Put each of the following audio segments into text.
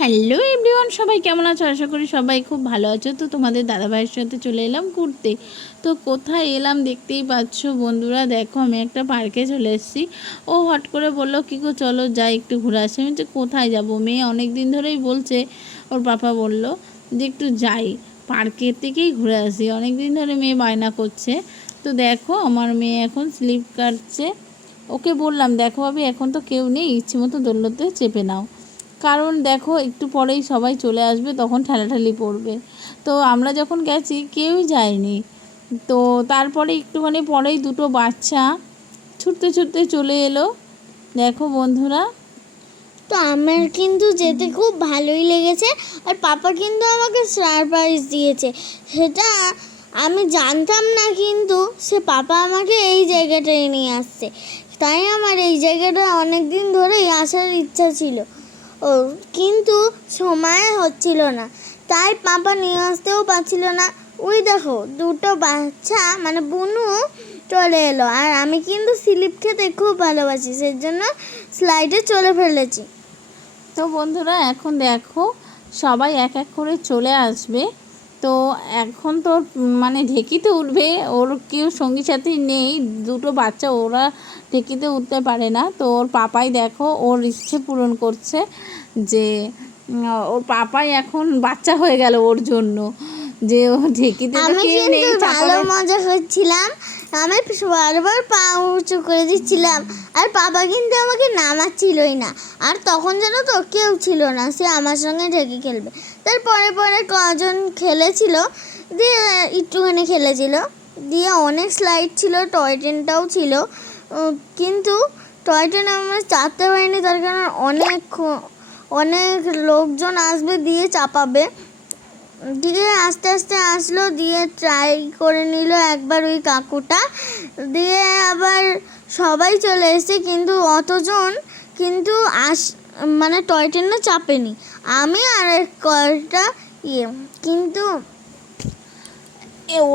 Hello everyone, সবাই কেমন আছো? আশা করি সবাই খুব ভালো আছো। তো তোমাদের দাদাভাইয়ের সাথে চলে এলাম ঘুরতে। তো কোথায় এলাম দেখতেই পাচ্ছ বন্ধুরা, দেখো আমি একটা পার্কে চলে এসেছি। ও হট করে বললো কী গো চলো যাই একটু ঘুরে আসি। আমি যে কোথায় যাব, মেয়ে অনেক দিন ধরেই বলছে। ওর পাপা বলল যে একটু যাই পার্কের থেকেই ঘুরে আসি, অনেক দিন ধরে মেয়ে বায়না করছে। তো দেখো আমার মেয়ে এখন স্লিপ কাটছে। ওকে বললাম দেখো ভাবি এখন তো কেউ নেই, ইচ্ছে মতো দোলনাতে চেপে নাও, কারণ দেখো একটু পরেই সবাই চলে আসবে, তখন ঠেলাঠেলি পড়বে। তো আমরা যখন গেছি কেউই যায়নি। তো তারপরে একটুখানি পরেই দুটো বাচ্চা ছুটতে ছুটতে চলে এলো, দেখো বন্ধুরা। তো আমার কিন্তু যেতে খুব ভালোই লেগেছে। আর পাপা কিন্তু আমাকে সারপ্রাইজ দিয়েছে, সেটা আমি জানতাম না, কিন্তু সে পাপা আমাকে এই জায়গাটায় নিয়ে আসছে। তাই আমার এই জায়গাটা অনেক দিন ধরেই আসার ইচ্ছা ছিল, ও কিন্তু সময় হচ্ছিল না, তাই পাপা নিয়ে আসতেও পারছিল না। ওই দেখো দুটো বাচ্চা মানে বুনু চলে এলো, আর আমি কিন্তু স্লিপ খেতে খুব ভালোবাসি, সেই জন্য স্লাইডে চলে ফেলেছি। তো বন্ধুরা এখন দেখো সবাই এক এক করে চলে আসবে। তো এখন তো মানে ঢেকিতে উঠবে, ওর কেউ সঙ্গী সাথী নেই, দুটো বাচ্চা ওরা ঢেকিতে উঠতে পারে না। তো ওর পাপাই দেখো ওর ইচ্ছে পূরণ করছে, যে ওর পাপাই এখন বাচ্চা হয়ে গেল ওর জন্য, যে ও ঢেকিতে তো আমি কেউ নেই কিন্তু ভালো চাপাবে। মজা করছিলাম, আমি বারবার পা উঁচু করে দিচ্ছিলাম, আর বাবা কিন্তু আমাকে নামাচ্ছিলই না। আর তখন যেন তো কেউ ছিল না, সে আমার সঙ্গে ঢেকে খেলবে। তারপরে পরে কজন খেলেছিল, দিয়ে একটুখানি খেলেছিল, দিয়ে অনেক স্লাইড ছিল, টয় ট্রেনটাও ছিল। কিন্তু টয় ট্রেন আমরা চাপতে পারিনি, তার কারণ অনেক লোকজন আসবে দিয়ে চাপাবে। দিয়ে আস্তে আস্তে আসলো, দিয়ে ট্রাই করে নিল একবার ওই কাকুটা, দিয়ে আবার সবাই চলে এসেছে, কিন্তু অতজন কিন্তু মানে টয় ট্রেনে চাপেনি। আমি আর কয়টা কিন্তু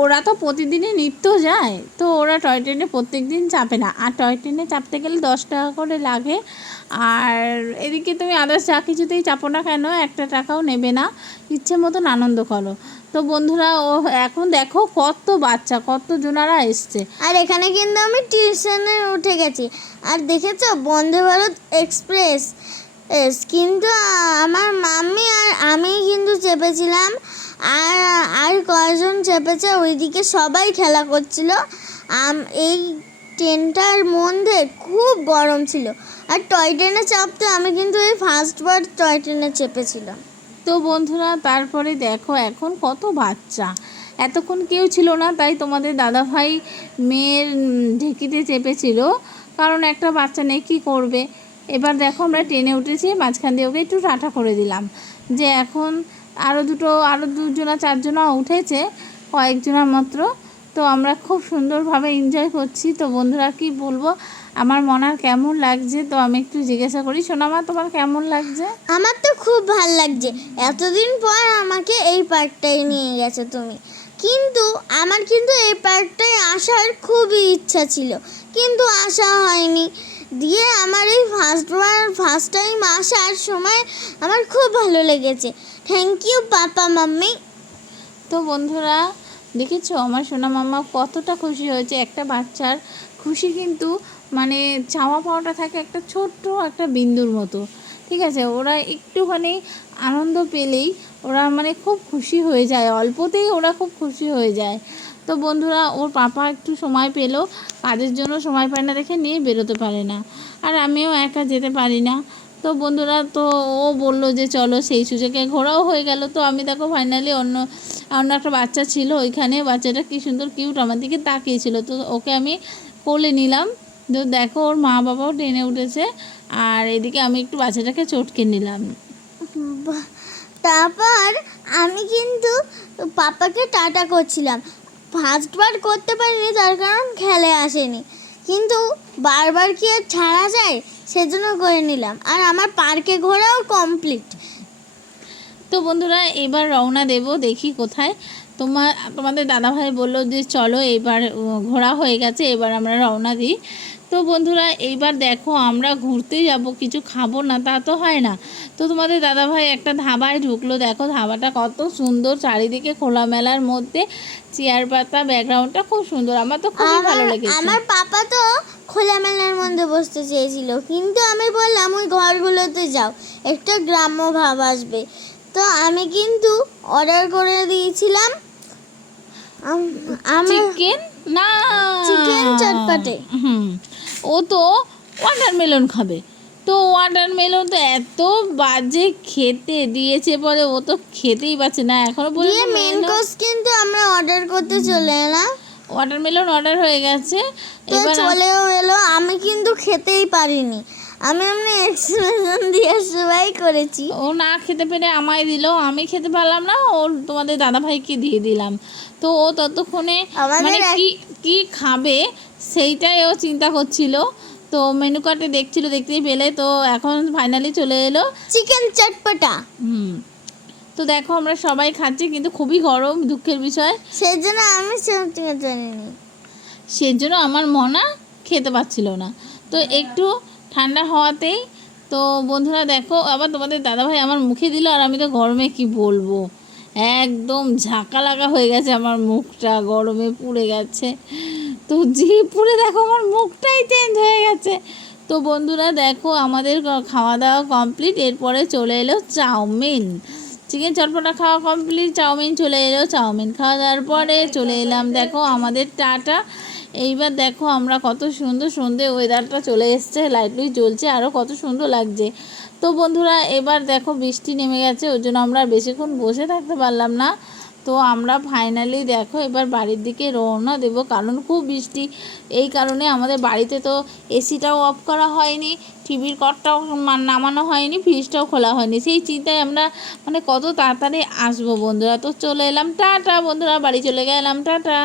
ওরা তো প্রতিদিনই নিত্য যায়, তো ওরা টয় ট্রেনে প্রত্যেক দিন চাপে না। আর টয় ট্রেনে চাপতে গেলে 10 টাকা করে লাগে। আর এদিকে তুমি আদার্স যা কিছুতেই চাপো না কেন, 1 টাকাও নেবে না, ইচ্ছে মতন আনন্দ করো। তো বন্ধুরা ও এখন দেখো কত বাচ্চা, কত জনারা এসছে। আর এখানে কিন্তু আমি টিউশনে উঠে গেছি। আর দেখেছো বন্দে ভারত এক্সপ্রেস, কিন্তু আমার মাম্মি আর আমি কিন্তু চেপেছিলাম, আর আর কয়জন চেপেছে, ওইদিকে সবাই খেলা করছিল। এই ট্রেনটার মধ্যে খুব গরম ছিল, আর টয় ট্রেনে চাপতে আমি কিন্তু এই ফার্স্টবার টয় ট্রেনে চেপেছিলাম। তো বন্ধুরা তারপরে দেখো এখন কত বাচ্চা, এতক্ষণ কেউ ছিল না, তাই তোমাদের দাদাভাই মেয়ের ঢেকিতে চেপেছিল, কারণ একটা বাচ্চা নেই কী করবে। এবার দেখো আমরা ট্রেনে উঠেছি, মাঝখান দিয়ে ওকে একটু টাটা করে দিলাম, যে এখন আরও দুজনা চারজনা উঠেছে, কয়েকজনের মাত্র। তো আমরা খুব সুন্দরভাবে এনজয় করছি। তো বন্ধুরা কি বলবো, আমার মনার কেমন লাগছে, তো আমি একটু জিজ্ঞাসা করি, সোনামা তোমার কেমন লাগছে? আমার তো খুব ভাল লাগছে, এতদিন পর আমাকে এই পার্কটায় নিয়ে গেছো তুমি। কিন্তু আমার কিন্তু এই পার্কটায় আসার খুবই ইচ্ছা ছিল, কিন্তু আসা হয়নি। দিয়ে আমার এই ফার্স্ট টাইম আসার সময় আমার খুব ভালো লেগেছে। Thank you papa mummy. তো বন্ধুরা দেখেছো আমার সোনা মামা কতটা খুশি হয়েছে। একটা বাচ্চার খুশি কিন্তু মানে চাওয়া পাওয়াটা থাকে একটা ছোট্ট একটা বিন্দুর মতো, ঠিক আছে? ওরা একটুখানি আনন্দ পেলেই ওরা মানে খুব খুশি হয়ে যায়, অল্পতেই ওরা খুব খুশি হয়ে যায়। তো বন্ধুরা ওর পাপা একটু সময় পেলেও কাজের জন্য সময় পায় না দেখে নিয়ে বেরোতে পারে না, আর আমিও একা যেতে পারি না। তো বন্ধুরা তো ও বললো যে চলো, সেই সুযোগে ঘোরাও হয়ে গেল। তো আমি দেখো ফাইনালি অন্য একটা বাচ্চা ছিল ওইখানে, বাচ্চাটা কী সুন্দর কিউট আমার দিকে তাকিয়েছিল, তো ওকে আমি কোলে নিলাম। তো দেখো ওর মা বাবাও ট্রেনে উঠেছে, আর এদিকে আমি একটু বাচ্চাটাকে চটকে নিলাম। তারপর আমি কিন্তু পাপাকে টাটা করছিলাম, ফার্স্টবার করতে পারিনি, তার কারণ খেলে আসেনি, কিন্তু বারবার কি আর ছাড়া যায়, সেজন্য করে নিলাম। আর আমার পার্কে ঘোরাও কমপ্লিট। তো বন্ধুরা এবার রওনা দেব, দেখি কোথায়। তোমাদের দাদাভাই বললো যে চলো এবার ঘোরা হয়ে গেছে, এবার আমরা রওনা দিই। তো বন্ধুরা এইবার দেখো আমরা ঘুরতে যাব, কিছু খাবো না তা তো হয় না। তো তোমাদের দাদাভাই একটা ধাবায় ঢুকলো, দেখো ধাবাটা কত সুন্দর, চারিদিকে খোলামেলার মধ্যে চেয়ার পাতা, ব্যাকগ্রাউন্ডটা খুব সুন্দর, আমার তো খুবই ভালো লেগেছে। আমার পাপা তো খোলামেলার মধ্যে বসতে চেয়েছিল, কিন্তু আমি বললাম ওই ঘরগুলোতে যাও, একটা গ্রাম্য ভাব আসবে। তো আমি কিন্তু অর্ডার করে দিয়েছিলাম আমার চিকেন না, চিকেন চটপটে। ও তো ওয়াটারমেলন খাবে। তো ওয়াটারমেলন তো এত বাজে খেতে দিয়েছে, পরে ও তো খেতেই পারছে না এখনো দিয়ে পর্যন্ত। মেন কোর্স কিন্তু আমরা অর্ডার করতে চলে এলাম, ওয়াটারমেলন অর্ডার হয়ে গেছে, তো এবার চলেও এলো। আমি কিন্তু খেতেই পারিনি, আমি এমনি এক্সপ্রেশন দিয়ে সবাই করেছি। ও না খেতে পেরে আমায় দিল, আমি খেতে পারলাম না, ও তোমাদের দাদাভাইকে দিয়ে দিলাম। তো ও ততক্ষণে আমাদের মানে কি কি খাবে সেইটাই ও চিন্তা করছিল। তো মেনু কার্ডে দেখছিল, দেখতেই পেলে। তো এখন ফাইনালি চলে এলো চিকেন চটপটা, তো দেখো আমরা সবাই খাচ্ছি, কিন্তু খুবই গরম, দুঃখের বিষয়। সেজন্য আমি চিকেন জানিনি। সেজন্য আমার মনা খেতে পাচ্ছিল না। তো একটু ঠান্ডা হওয়াতেই, তো বন্ধুরা দেখো আবার তোমাদের দাদাভাই আমার মুখে দিল, আর আমি তো গরমে কি বলবো, একদম ঝাঁকা লাগা হয়ে গেছে, আমার মুখটা গরমে পুড়ে গেছে। তো জিভ পুড়ে দেখো আমার মুখটাই চেঞ্জ হয়ে গেছে। তো বন্ধুরা দেখো আমাদের খাওয়া দাওয়া কমপ্লিট, এরপরে চলে এলো চাউমিন। চিকেন চটপটা খাওয়া কমপ্লিট, চাউমিন চলে এলো। চাউমিন খাওয়া দাওয়ার পরে চলে এলাম দেখো আমাদের টাটা। এইবার দেখো আমরা কত সুন্দর, সন্ধে ওয়েদারটা চলে এসছে, লাইটলি জ্বলছে, আরও কত সুন্দর লাগছে। তো বন্ধুরা এবার দেখো বৃষ্টি নেমে গেছে, ওই জন্য আমরা বেশিক্ষণ বসে থাকতে পারলাম না। তো আমরা ফাইনালি দেখো এবার বাড়ির দিকে রওনা দেব, কারণ খুব বৃষ্টি। এই কারণে আমাদের বাড়িতে তো এসিটাও অফ করা হয়নি, টিভির কর্ডটাও নামানো হয়নি, ফ্রিজটাও খোলা হয়নি। সেই চিন্তায় আমরা মানে কত তাড়াতাড়ি আসবো বন্ধুরা। তো চলে এলাম, টাটা বন্ধুরা, বাড়ি চলে গেলাম, টাটা।